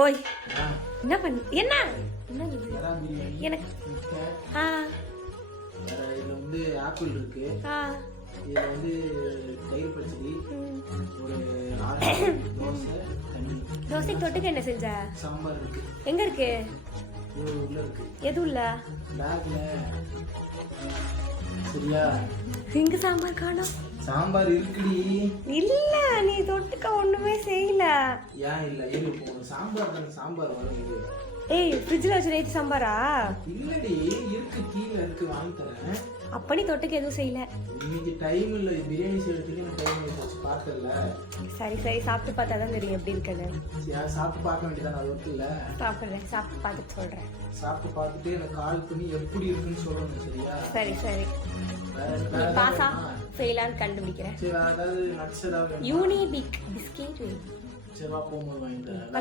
ஓய் என்ன என்ன எனக்கு இதுல வந்து ஆப்பிள் இருக்கு, இதுல வந்து தயிர் பச்சடி, ஒரு தோசை, தண்ணி. தோசைக்கு தொட்டுக்க என்ன செஞ்ச? சாம்பார் இருக்கு. எங்க இருக்கு? உள்ள இருக்கு. எது உள்ள? பேக்ல. சரியா? இங்க சாம்பார் காணோம். சாம்பார் இருக்குடி. இல்ல நீ தொட்டுக்க ஒண்ணுமே செய்யல. ஏன் இல்ல? ஏன் போணும்? சாம்பார் தான், சாம்பார் வரும் இது. ஏய் ஃப்ரிட்ஜ்ல வச்ச நேத்து சாம்பாரா? இல்லடி, இருக்கு, கீழ இருக்கு, வாங்கி தரேன். அப்ப நீ தொட்டுக்க எதுவும் செய்யல. இன்னைக்கு டைம் இல்ல, பிரியாணி செய்யறதுக்கு நான் டைம் ஆயிடுச்சு, பார்த்தல. சரி சரி, சாப்பிட்டு பார்த்தா தான் தெரியும் எப்படி இருக்குன்னு. சாப்பிட்டு பார்க்க வேண்டியதான், அது ஒர்க் இல்ல. சாப்பிடுறேன், சாப்பிட்டு பார்த்துட்டு சொல்றேன். சாப்பிட்டு பார்த்துட்டு எனக்கு கால் பண்ணி எப்படி இருக்குன்னு சொல்லணும், சரியா? சரி சரி. பாஸா ஃபெயிலான்னு கண்டுபிடிக்கிறேன். சரி, வேற ஏதாவது நட்ஸ் ஏதாவது? யூனிபிக் பிஸ்கெட். சரி, வா, போகும்போது வாங்கிட்டு வரேன்.